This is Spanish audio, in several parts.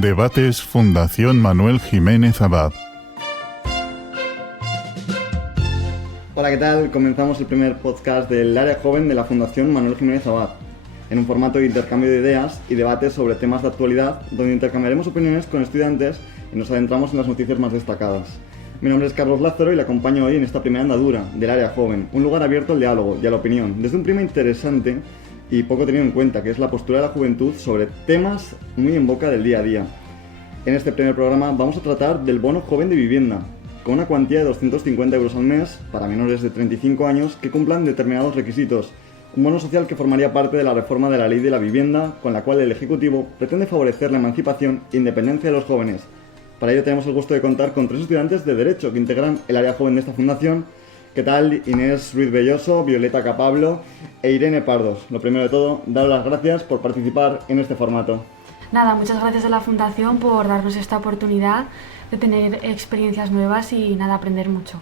Debates Fundación Manuel Jiménez Abad. Hola, ¿qué tal? Comenzamos el primer podcast del área joven de la Fundación Manuel Jiménez Abad, en un formato de intercambio de ideas y debates sobre temas de actualidad, donde intercambiaremos opiniones con estudiantes y nos adentramos en las noticias más destacadas. Mi nombre es Carlos Lázaro y le acompaño hoy en esta primera andadura del área joven, un lugar abierto al diálogo y a la opinión, desde un prisma interesante y poco tenido en cuenta, que es la postura de la juventud sobre temas muy en boca del día a día. En este primer programa vamos a tratar del bono joven de vivienda, con una cuantía de 250 euros al mes para menores de 35 años que cumplan determinados requisitos. Un bono social que formaría parte de la reforma de la Ley de la Vivienda, con la cual el Ejecutivo pretende favorecer la emancipación e independencia de los jóvenes. Para ello tenemos el gusto de contar con 3 estudiantes de Derecho que integran el área joven de esta fundación. ¿Qué tal? Inés Ruiz Belloso, Violeta Capablo e Irene Pardos. Lo primero de todo, daros las gracias por participar en este formato. Nada, muchas gracias a la Fundación por darnos esta oportunidad de tener experiencias nuevas y aprender mucho.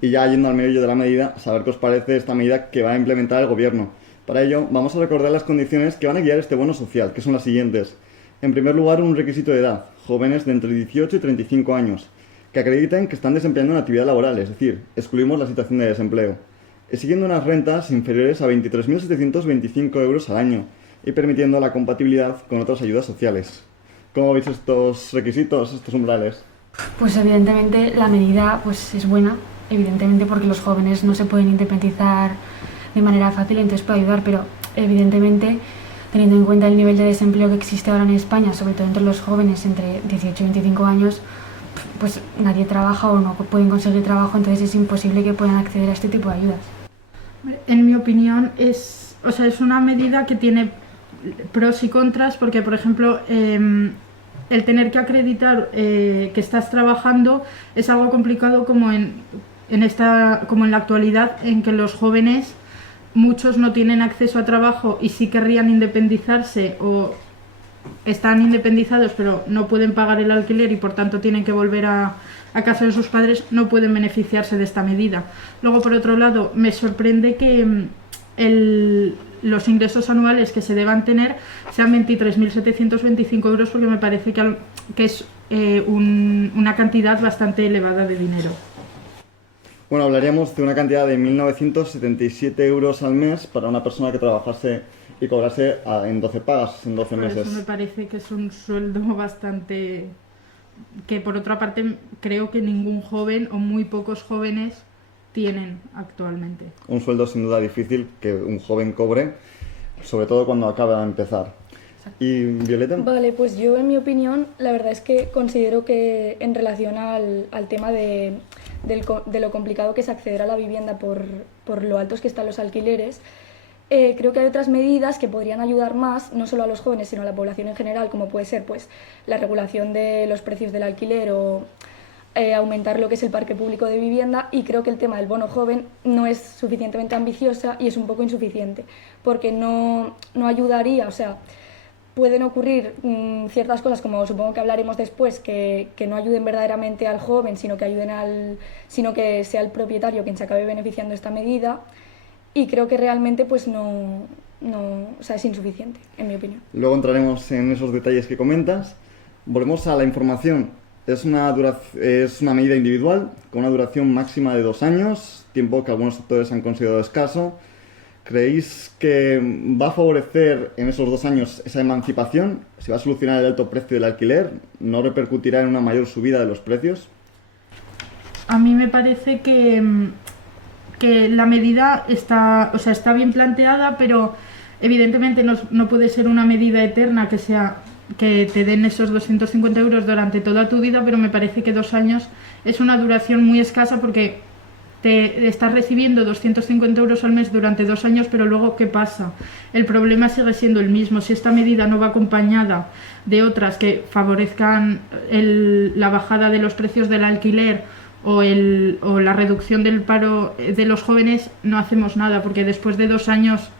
Y ya yendo al meollo de la medida, saber qué os parece esta medida que va a implementar el Gobierno. Para ello, vamos a recordar las condiciones que van a guiar este bono social, que son las siguientes. En primer lugar, un requisito de edad, jóvenes de entre 18 y 35 años, que acrediten que están desempeñando una actividad laboral, es decir, excluimos la situación de desempleo, exigiendo unas rentas inferiores a 23.725 euros al año y permitiendo la compatibilidad con otras ayudas sociales. ¿Cómo veis estos requisitos, estos umbrales? Pues evidentemente la medida es buena, evidentemente porque los jóvenes no se pueden independizar de manera fácil, entonces puede ayudar, pero evidentemente teniendo en cuenta el nivel de desempleo que existe ahora en España, sobre todo entre los jóvenes entre 18 y 25 años, pues nadie trabaja o no pueden conseguir trabajo, entonces es imposible que puedan acceder a este tipo de ayudas. En mi opinión es una medida que tiene pros y contras, porque por ejemplo el tener que acreditar que estás trabajando es algo complicado como en la actualidad, en que los jóvenes muchos no tienen acceso a trabajo y sí querrían independizarse o están independizados pero no pueden pagar el alquiler y por tanto tienen que volver a casa de sus padres, no pueden beneficiarse de esta medida. Luego, por otro lado, me sorprende que los ingresos anuales que se deban tener sean 23.725 euros, porque me parece que es una cantidad bastante elevada de dinero. Bueno, hablaríamos de una cantidad de 1.977 euros al mes para una persona que trabajase y cobrase en 12 pagas, en 12 meses. Eso me parece que es un sueldo bastante... que por otra parte creo que ningún joven o muy pocos jóvenes tienen actualmente. Un sueldo sin duda difícil que un joven cobre, sobre todo cuando acaba de empezar. ¿Y Violeta? Vale, pues yo en mi opinión, la verdad es que considero que en relación al tema de lo complicado que es acceder a la vivienda por lo altos que están los alquileres, creo que hay otras medidas que podrían ayudar más, no solo a los jóvenes, sino a la población en general, como puede ser la regulación de los precios del alquiler o aumentar lo que es el parque público de vivienda, y creo que el tema del bono joven no es suficientemente ambiciosa y es un poco insuficiente, porque no ayudaría, pueden ocurrir ciertas cosas, como supongo que hablaremos después, que no ayuden verdaderamente al joven, sino que sea el propietario quien se acabe beneficiando de esta medida, y creo que realmente es insuficiente, en mi opinión. Luego entraremos en esos detalles que comentas. Volvemos a la información. Es una medida individual con una duración máxima de 2 años, tiempo que algunos sectores han considerado escaso. ¿Creéis que va a favorecer en esos 2 años esa emancipación? ¿Se va a solucionar el alto precio del alquiler? ¿No repercutirá en una mayor subida de los precios? A mí me parece que la medida está bien planteada, pero evidentemente no puede ser una medida eterna que te den esos 250 euros durante toda tu vida, pero me parece que 2 años es una duración muy escasa, porque te estás recibiendo 250 euros al mes durante 2 años, pero luego ¿qué pasa? El problema sigue siendo el mismo. Si esta medida no va acompañada de otras que favorezcan la bajada de los precios del alquiler o la reducción del paro de los jóvenes, no hacemos nada, porque después de 2 años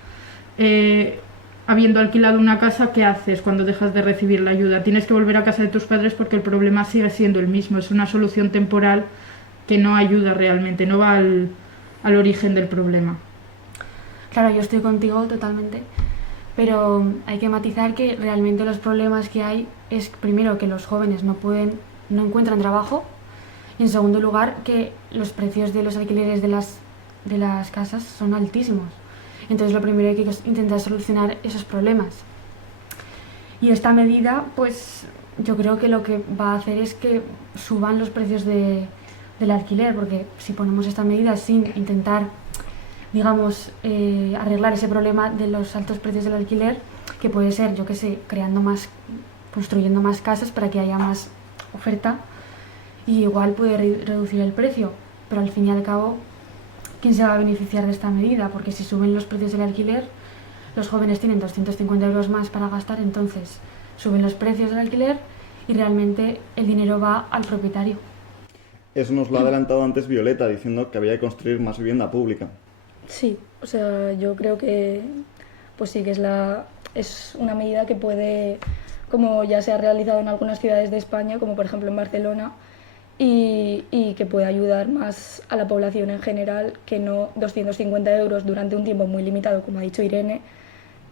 habiendo alquilado una casa, ¿qué haces cuando dejas de recibir la ayuda? Tienes que volver a casa de tus padres, porque el problema sigue siendo el mismo. Es una solución temporal que no ayuda realmente, no va al origen del problema. Claro, yo estoy contigo totalmente, pero hay que matizar que realmente los problemas que hay es, primero, que los jóvenes no encuentran trabajo, y en segundo lugar, que los precios de los alquileres de las casas son altísimos. Entonces lo primero hay que intentar solucionar esos problemas. Y esta medida, pues yo creo que lo que va a hacer es que suban los precios del alquiler, porque si ponemos esta medida sin intentar, digamos, arreglar ese problema de los altos precios del alquiler, que puede ser, yo qué sé, construyendo más casas para que haya más oferta, y igual puede reducir el precio, pero al fin y al cabo, ¿quién se va a beneficiar de esta medida? Porque si suben los precios del alquiler, los jóvenes tienen 250 euros más para gastar, entonces suben los precios del alquiler y realmente el dinero va al propietario. Eso nos lo ha adelantado antes Violeta, diciendo que había que construir más vivienda pública. Sí, o sea, yo creo que pues sí que es una medida que puede, como ya se ha realizado en algunas ciudades de España, como por ejemplo en Barcelona, y que puede ayudar más a la población en general que no 250 euros durante un tiempo muy limitado, como ha dicho Irene.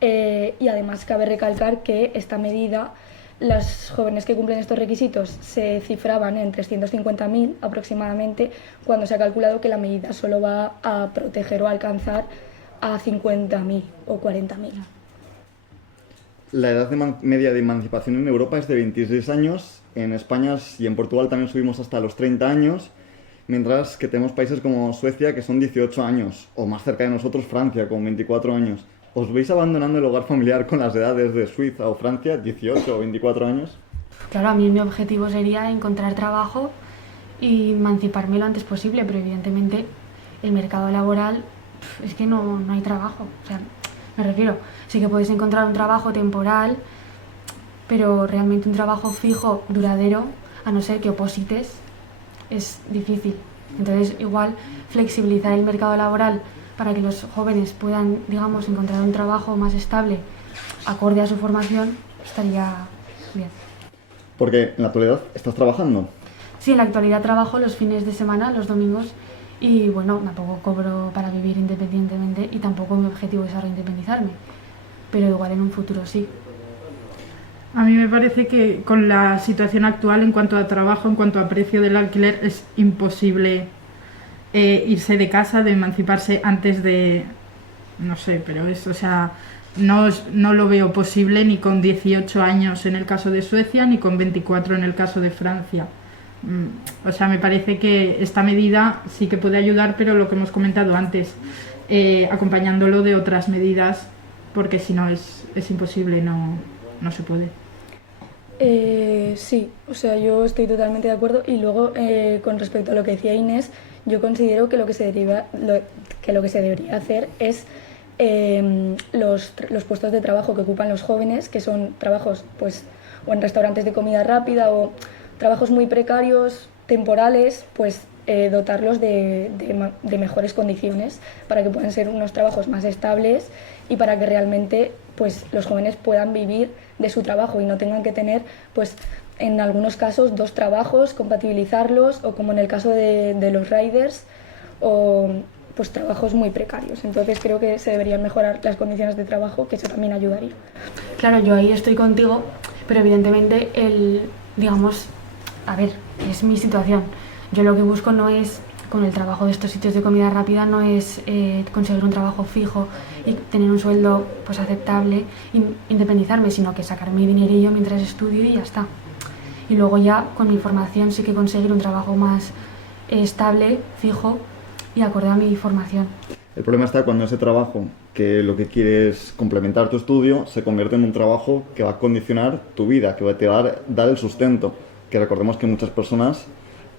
Y además cabe recalcar que esta medida, las jóvenes que cumplen estos requisitos se cifraban en 350.000 aproximadamente, cuando se ha calculado que la medida solo va a proteger o alcanzar a 50.000 o 40.000. La edad media de emancipación en Europa es de 26 años, en España y en Portugal también subimos hasta los 30 años, mientras que tenemos países como Suecia que son 18 años, o más cerca de nosotros Francia con 24 años. ¿Os veis abandonando el hogar familiar con las edades de Suiza o Francia, 18 o 24 años? Claro, a mí mi objetivo sería encontrar trabajo y emanciparme lo antes posible, pero evidentemente el mercado laboral es que no hay trabajo. O sea, me refiero, sí que puedes encontrar un trabajo temporal, pero realmente un trabajo fijo, duradero, a no ser que oposites, es difícil. Entonces, igual flexibilizar el mercado laboral para que los jóvenes puedan, digamos, encontrar un trabajo más estable, acorde a su formación, estaría bien. Porque en la actualidad estás trabajando. Sí, en la actualidad trabajo los fines de semana, los domingos, y bueno, tampoco cobro para vivir independientemente y tampoco mi objetivo es ahora independizarme, pero igual en un futuro sí. A mí me parece que con la situación actual en cuanto a trabajo, en cuanto a precio del alquiler, es imposible irse de casa, de emanciparse antes de, no sé, pero o sea, no lo veo posible ni con 18 años en el caso de Suecia, ni con 24 en el caso de Francia. O sea, me parece que esta medida sí que puede ayudar, pero lo que hemos comentado antes, acompañándolo de otras medidas, porque si no es imposible, no se puede. Sí, o sea, yo estoy totalmente de acuerdo. Y luego, con respecto a lo que decía Inés, yo considero que lo que se debería hacer es los puestos de trabajo que ocupan los jóvenes, que son trabajos pues o en restaurantes de comida rápida o trabajos muy precarios, temporales, pues dotarlos de mejores condiciones para que puedan ser unos trabajos más estables y para que realmente pues los jóvenes puedan vivir de su trabajo y no tengan que tener pues en algunos casos 2 trabajos, compatibilizarlos, o como en el caso de los riders, o pues trabajos muy precarios. Entonces creo que se deberían mejorar las condiciones de trabajo, que eso también ayudaría. Claro, yo ahí estoy contigo, pero evidentemente digamos, a ver, es mi situación. Yo lo que busco no es, con el trabajo de estos sitios de comida rápida, no es conseguir un trabajo fijo y tener un sueldo pues aceptable, independizarme, sino que sacar mi dinerillo mientras estudio y ya está. Y luego ya con mi formación sí que conseguir un trabajo más estable, fijo y acorde a mi formación. El problema está cuando ese trabajo, que lo que quieres complementar tu estudio, se convierte en un trabajo que va a condicionar tu vida, que te va a dar el sustento. Que recordemos que muchas personas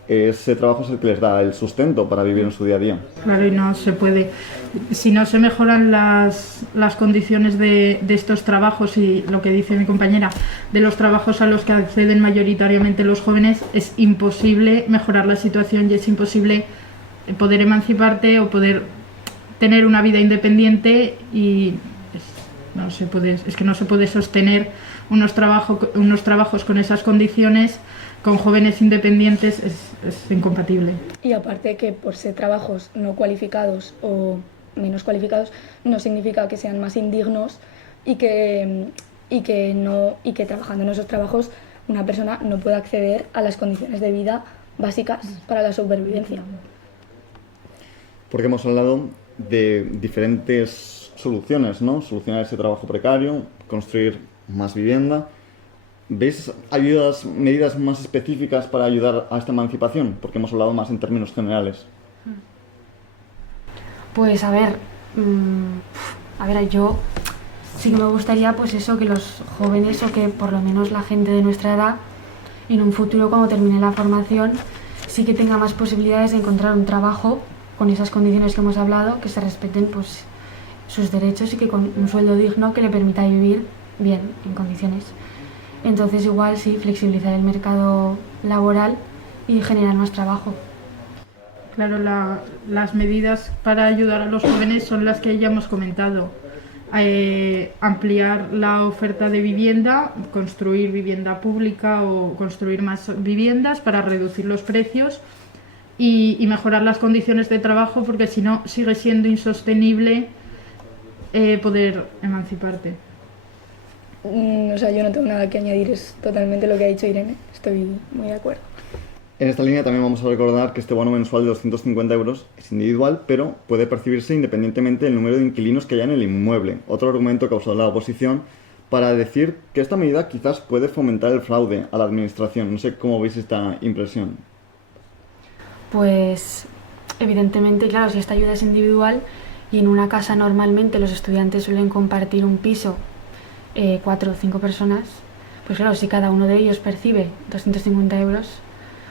ese trabajo es el que les da el sustento para vivir en su día a día. Claro, y no se puede. Si no se mejoran las condiciones de estos trabajos y lo que dice mi compañera, de los trabajos a los que acceden mayoritariamente los jóvenes, es imposible mejorar la situación y es imposible poder emanciparte o poder tener una vida independiente y no se puede sostener unos trabajos con esas condiciones con jóvenes independientes, es incompatible. Y aparte que por ser trabajos no cualificados o menos cualificados no significa que sean más indignos y que trabajando en esos trabajos una persona no puede acceder a las condiciones de vida básicas para la supervivencia. Porque hemos hablado de diferentes soluciones, ¿no? Solucionar ese trabajo precario, construir más vivienda. ¿Veis medidas más específicas para ayudar a esta emancipación? Porque hemos hablado más en términos generales. Pues a ver, yo sí que me gustaría pues eso, que los jóvenes o que por lo menos la gente de nuestra edad en un futuro cuando termine la formación sí que tenga más posibilidades de encontrar un trabajo con esas condiciones que hemos hablado, que se respeten pues sus derechos y que con un sueldo digno que le permita vivir bien, en condiciones. Entonces igual sí, flexibilizar el mercado laboral y generar más trabajo. Claro, las medidas para ayudar a los jóvenes son las que ya hemos comentado. Ampliar la oferta de vivienda, construir vivienda pública o construir más viviendas para reducir los precios y mejorar las condiciones de trabajo, porque si no sigue siendo insostenible poder emanciparte. O sea, yo no tengo nada que añadir, es totalmente lo que ha dicho Irene, estoy muy de acuerdo. En esta línea también vamos a recordar que este bono mensual de 250 euros es individual, pero puede percibirse independientemente del número de inquilinos que haya en el inmueble. Otro argumento que ha usado la oposición para decir que esta medida quizás puede fomentar el fraude a la administración. No sé cómo veis esta impresión. Pues evidentemente, claro, si esta ayuda es individual y en una casa normalmente los estudiantes suelen compartir un piso 4 o 5 personas, pues claro, si cada uno de ellos percibe 250 euros,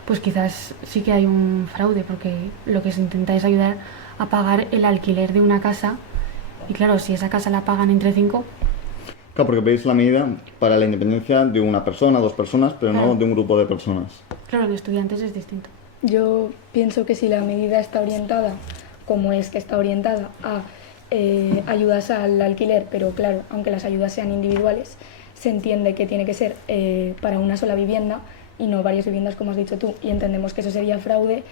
pues quizás sí que hay un fraude, porque lo que se intenta es ayudar a pagar el alquiler de una casa y claro, si esa casa la pagan entre 5... Claro, porque veis la medida para la independencia de una persona, 2 personas, pero claro, no de un grupo de personas. Claro, de estudiantes es distinto. Yo pienso que si la medida está orientada, como es que está orientada a ayudas al alquiler, pero claro, aunque las ayudas sean individuales, se entiende que tiene que ser para una sola vivienda y no varias viviendas como has dicho tú, y entendemos que eso sería fraude,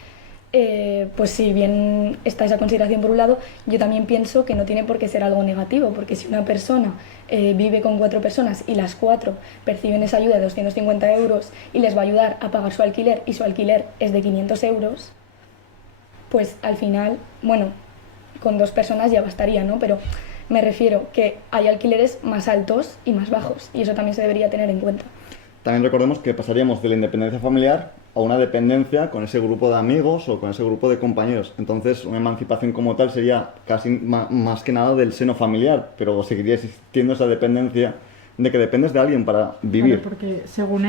pues si bien está esa consideración por un lado, yo también pienso que no tiene por qué ser algo negativo, porque si una persona vive con 4 personas y las 4 perciben esa ayuda de 250 euros y les va a ayudar a pagar su alquiler y su alquiler es de 500 euros, pues al final, bueno, con 2 personas ya bastaría, ¿no? Pero me refiero que hay alquileres más altos y más bajos y eso también se debería tener en cuenta. También recordemos que pasaríamos de la independencia familiar a una dependencia con ese grupo de amigos o con ese grupo de compañeros. Entonces, una emancipación como tal sería casi más que nada del seno familiar, pero seguiría existiendo esa dependencia de que dependes de alguien para vivir. Claro, porque según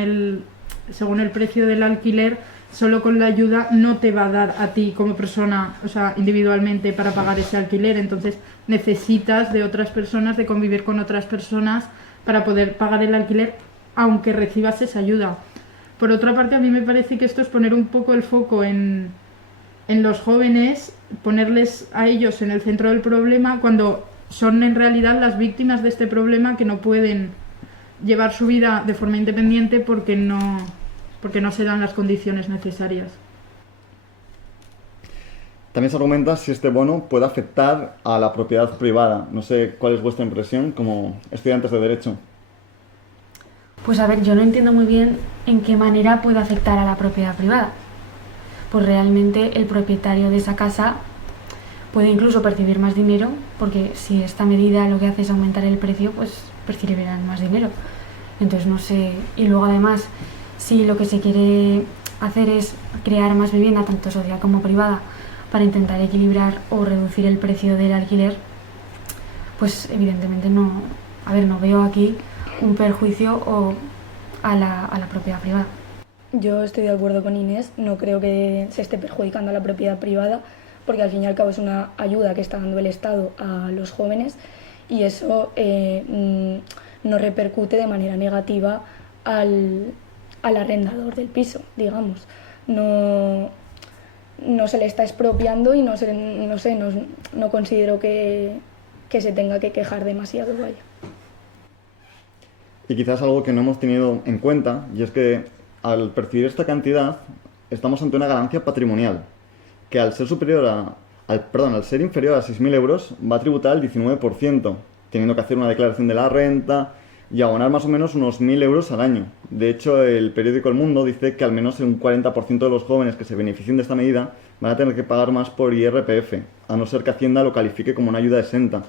el precio del alquiler, solo con la ayuda no te va a dar a ti como persona, o sea, individualmente para pagar ese alquiler. Entonces, necesitas de otras personas, de convivir con otras personas para poder pagar el alquiler, aunque recibas esa ayuda. Por otra parte, a mí me parece que esto es poner un poco el foco en los jóvenes, ponerles a ellos en el centro del problema, cuando son en realidad las víctimas de este problema, que no pueden llevar su vida de forma independiente porque no se dan las condiciones necesarias. También se argumenta si este bono puede afectar a la propiedad privada. No sé cuál es vuestra impresión como estudiantes de Derecho. Pues a ver, yo no entiendo muy bien en qué manera puede afectar a la propiedad privada. Pues realmente el propietario de esa casa puede incluso percibir más dinero, porque si esta medida lo que hace es aumentar el precio, pues percibirán más dinero. Entonces no sé, y luego además, si lo que se quiere hacer es crear más vivienda, tanto social como privada, para intentar equilibrar o reducir el precio del alquiler, pues evidentemente no veo aquí un perjuicio o a la propiedad privada. Yo estoy de acuerdo con Inés, no creo que se esté perjudicando a la propiedad privada, porque al fin y al cabo es una ayuda que está dando el Estado a los jóvenes y eso no repercute de manera negativa al arrendador del piso, digamos. No se le está expropiando y no considero que se tenga que quejar demasiado, vaya. Y quizás algo que no hemos tenido en cuenta, y es que al percibir esta cantidad estamos ante una ganancia patrimonial, que al ser inferior a 6.000 euros va a tributar al 19%. teniendo que hacer una declaración de la renta y abonar más o menos unos 1.000 euros al año. De hecho, el periódico El Mundo dice que al menos un 40% de los jóvenes que se beneficien de esta medida van a tener que pagar más por IRPF, a no ser que Hacienda lo califique como una ayuda exenta,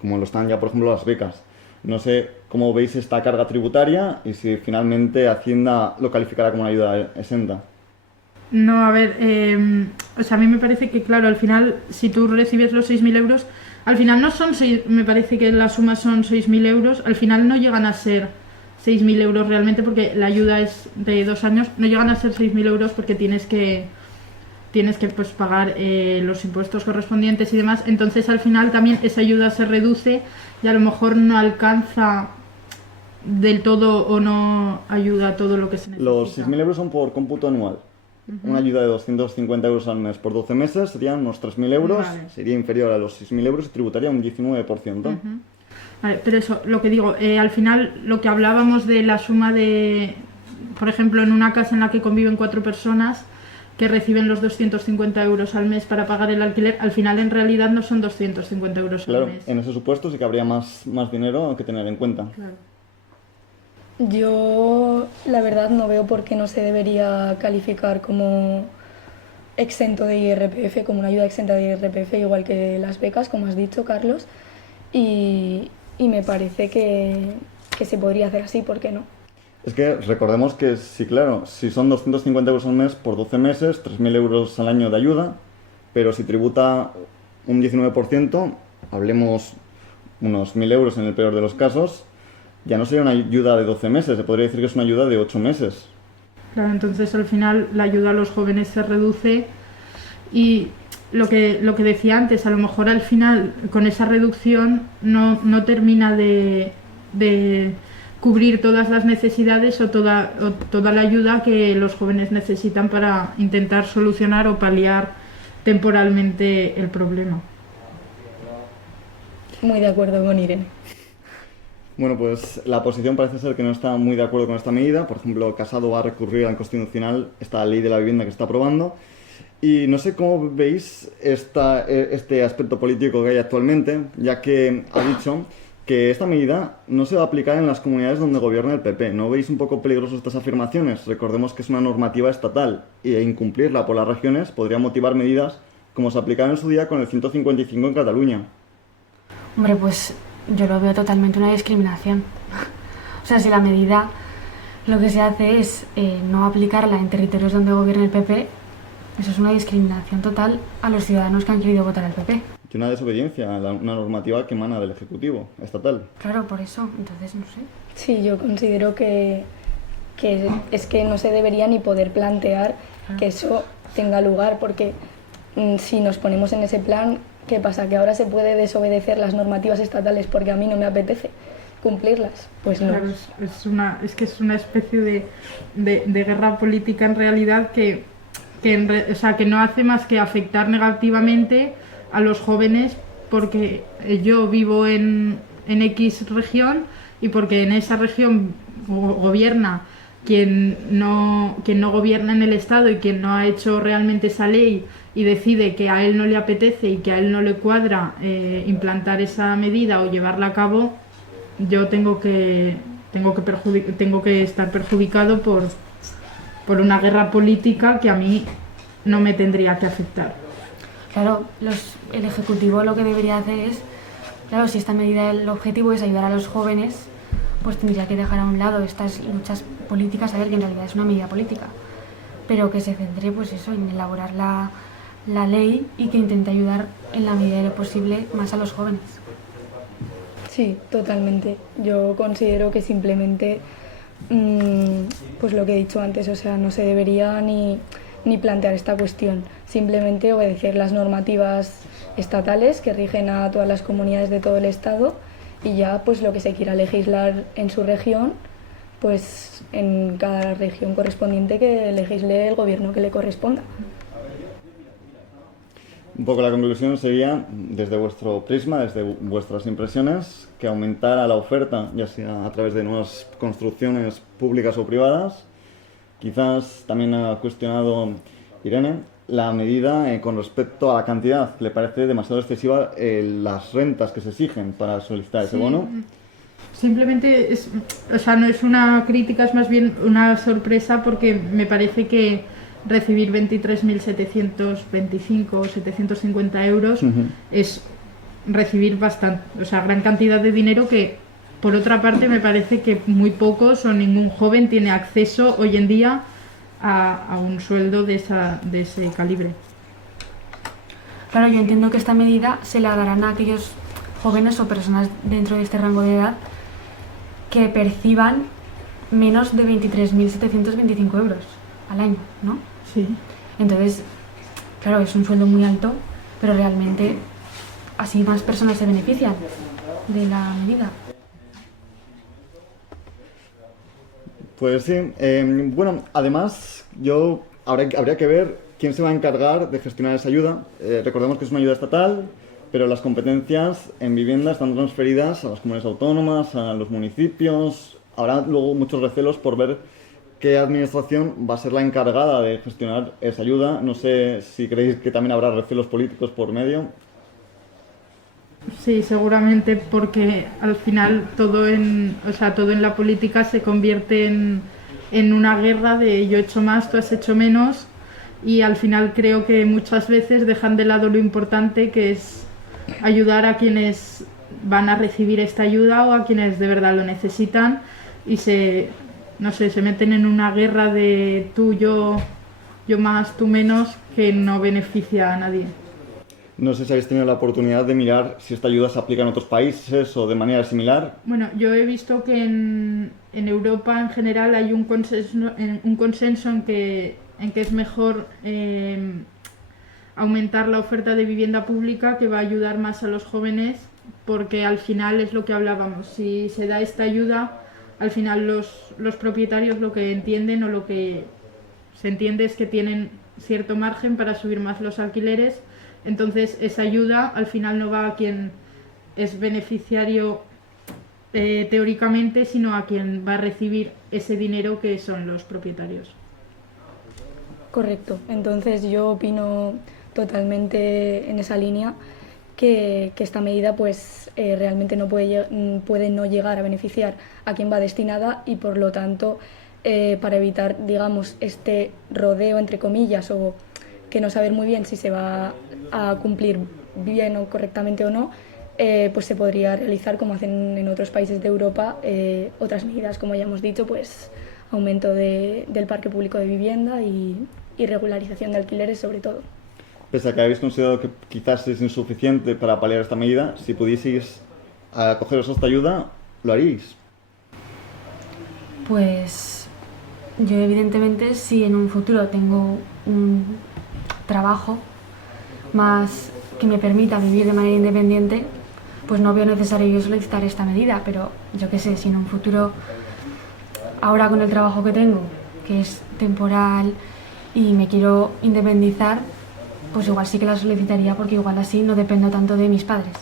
como lo están ya, por ejemplo, las becas. No sé cómo veis esta carga tributaria y si finalmente Hacienda lo calificará como una ayuda exenta. No, a ver, o sea, a mí me parece que, claro, al final, si tú recibes los 6.000 euros, al final no son me parece que la suma son 6.000 euros, al final no llegan a ser 6.000 euros realmente porque la ayuda es de 2 años, no llegan a ser 6.000 euros porque tienes que pues, pagar los impuestos correspondientes y demás, entonces al final también esa ayuda se reduce y a lo mejor no alcanza del todo o no ayuda a todo lo que se necesita. Los 6.000 euros son por cómputo anual. Una ayuda de 250 euros al mes por 12 meses serían unos 3.000 euros, Vale. sería inferior a los 6.000 euros y tributaría un 19%. Vale, pero eso, lo que digo, al final lo que hablábamos de la suma de, por ejemplo, en una casa en la que conviven 4 personas que reciben los 250 euros al mes para pagar el alquiler, al final en realidad no son 250 euros Claro, al mes. en ese supuesto sí que habría más dinero que tener en cuenta. Claro. Yo, la verdad, no veo por qué no se debería calificar como exento de IRPF, como una ayuda exenta de IRPF, igual que las becas, como has dicho, Carlos. Y me parece que se podría hacer así, ¿por qué no? Es que recordemos que sí, claro, si son 250 euros al mes por 12 meses, 3.000 euros al año de ayuda, pero si tributa un 19%, hablemos unos 1.000 euros en el peor de los casos, ya no sería una ayuda de 12 meses, se podría decir que es una ayuda de 8 meses. Claro, entonces al final la ayuda a los jóvenes se reduce y lo que decía antes, a lo mejor al final con esa reducción no termina de cubrir todas las necesidades o toda la ayuda que los jóvenes necesitan para intentar solucionar o paliar temporalmente el problema. Muy de acuerdo con Irene. Bueno, pues la oposición parece ser que no está muy de acuerdo con esta medida. Por ejemplo, Casado va a recurrir al Constitucional esta ley de la vivienda que está aprobando. Y no sé cómo veis este aspecto político que hay actualmente, ya que ha dicho que esta medida no se va a aplicar en las comunidades donde gobierna el PP. ¿No veis un poco peligroso estas afirmaciones? Recordemos que es una normativa estatal e incumplirla por las regiones podría motivar medidas como se aplicaron en su día con el 155 en Cataluña. Hombre, pues yo lo veo totalmente una discriminación. O sea, si la medida lo que se hace es no aplicarla en territorios donde gobierna el PP, eso es una discriminación total a los ciudadanos que han querido votar al PP. Y una desobediencia a una normativa que emana del Ejecutivo estatal. Claro, por eso, entonces no sé. Sí, yo considero que es que no se debería ni poder plantear que eso tenga lugar, porque si nos ponemos en ese plan, ¿qué pasa? ¿Que ahora se puede desobedecer las normativas estatales porque a mí no me apetece cumplirlas? Pues no. Claro, es que es una especie de guerra política en realidad que no hace más que afectar negativamente a los jóvenes porque yo vivo en X región y porque en esa región gobierna quien no gobierna en el Estado y quien no ha hecho realmente esa ley y decide que a él no le apetece y que a él no le cuadra implantar esa medida o llevarla a cabo, yo tengo que estar perjudicado por una guerra política que a mí no me tendría que afectar. Claro, el Ejecutivo lo que debería hacer es, claro, si esta medida, el objetivo es ayudar a los jóvenes, pues tendría que dejar a un lado estas luchas políticas, a ver que en realidad es una medida política, pero que se centre pues eso, en elaborar la ley y que intente ayudar en la medida de lo posible más a los jóvenes. Sí, totalmente. Yo considero que simplemente, pues lo que he dicho antes, o sea, no se debería ni plantear esta cuestión, simplemente obedecer las normativas estatales que rigen a todas las comunidades de todo el Estado y ya pues lo que se quiera legislar en su región, pues en cada región correspondiente que legisle el gobierno que le corresponda. Un poco la conclusión sería, desde vuestro prisma, desde vuestras impresiones, que aumentara la oferta, ya sea a través de nuevas construcciones públicas o privadas. Quizás también ha cuestionado Irene la medida con respecto a la cantidad. ¿Le parece demasiado excesiva las rentas que se exigen para solicitar ese bono? Simplemente no es una crítica, es más bien una sorpresa, porque me parece que recibir 23.725 o 750 euros es recibir gran cantidad de dinero que, por otra parte, me parece que muy pocos o ningún joven tiene acceso hoy en día a un sueldo de ese calibre. Claro, yo entiendo que esta medida se la darán a aquellos jóvenes o personas dentro de este rango de edad que perciban menos de 23.725 euros al año, ¿no? Sí. Entonces, claro, es un sueldo muy alto, pero realmente así más personas se benefician de la medida. Pues sí, bueno, además habría que ver quién se va a encargar de gestionar esa ayuda. Recordemos que es una ayuda estatal, pero las competencias en vivienda están transferidas a las comunidades autónomas, a los municipios. Habrá luego muchos recelos por ver qué administración va a ser la encargada de gestionar esa ayuda. No sé si creéis que también habrá recelos políticos por medio. Sí, seguramente, porque al final todo en la política se convierte en una guerra de yo he hecho más, tú has hecho menos, y al final creo que muchas veces dejan de lado lo importante, que es ayudar a quienes van a recibir esta ayuda o a quienes de verdad lo necesitan, y se meten en una guerra de tú, yo más, tú menos, que no beneficia a nadie. No sé si habéis tenido la oportunidad de mirar si esta ayuda se aplica en otros países o de manera similar. Bueno, yo he visto que en Europa en general hay un consenso en que es mejor aumentar la oferta de vivienda pública, que va a ayudar más a los jóvenes, porque al final es lo que hablábamos. Si se da esta ayuda, al final los propietarios lo que entienden, o lo que se entiende, es que tienen cierto margen para subir más los alquileres. Entonces esa ayuda al final no va a quien es beneficiario teóricamente, sino a quien va a recibir ese dinero, que son los propietarios. Correcto. Entonces yo opino totalmente en esa línea que esta medida pues realmente no puede no llegar a beneficiar a quien va destinada, y por lo tanto para evitar, digamos, este rodeo entre comillas, o que no saber muy bien si se va a cumplir bien o correctamente o no, pues se podría realizar, como hacen en otros países de Europa, otras medidas, como ya hemos dicho, pues aumento del parque público de vivienda y regularización de alquileres sobre todo. Pese a que habéis considerado que quizás es insuficiente para paliar esta medida, si pudieseis acogeros a esta ayuda, ¿lo haríais? Pues yo evidentemente, si en un futuro tengo un trabajo más que me permita vivir de manera independiente, pues no veo necesario yo solicitar esta medida, pero yo qué sé, si en un futuro, ahora con el trabajo que tengo, que es temporal, y me quiero independizar, pues igual sí que la solicitaría, porque igual así no dependo tanto de mis padres.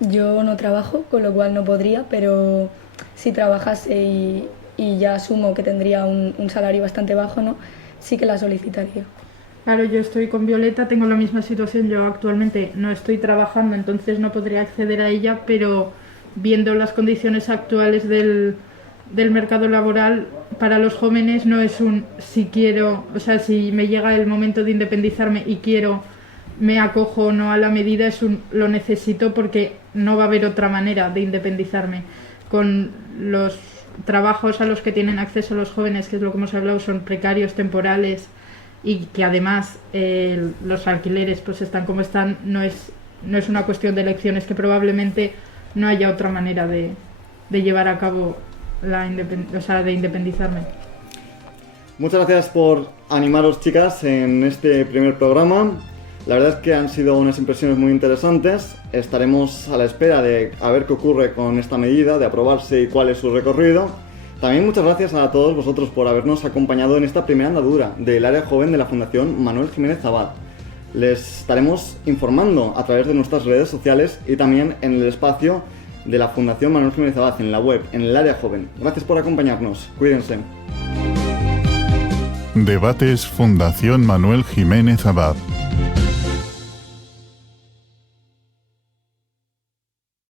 Yo no trabajo, con lo cual no podría, pero si trabajase y ya asumo que tendría un salario bastante bajo, ¿no?, sí que la solicitaría. Claro, yo estoy con Violeta, tengo la misma situación. Yo actualmente no estoy trabajando, entonces no podría acceder a ella, pero viendo las condiciones actuales del mercado laboral, para los jóvenes no es un si quiero, o sea, si me llega el momento de independizarme y quiero, me acojo o no a la medida, es un lo necesito, porque no va a haber otra manera de independizarme. Con los trabajos a los que tienen acceso los jóvenes, que es lo que hemos hablado, son precarios, temporales, y que además los alquileres pues están como están, no es una cuestión de elección, es que probablemente no haya otra manera de llevar a cabo de independizarme. Muchas gracias por animaros, chicas, en este primer programa. La verdad es que han sido unas impresiones muy interesantes. Estaremos a la espera de a ver qué ocurre con esta medida, de aprobarse y cuál es su recorrido. También muchas gracias a todos vosotros por habernos acompañado en esta primera andadura del área joven de la Fundación Manuel Jiménez Abad. Les estaremos informando a través de nuestras redes sociales y también en el espacio de la Fundación Manuel Jiménez Abad, en la web, en el área joven. Gracias por acompañarnos. Cuídense. Debates Fundación Manuel Jiménez Abad.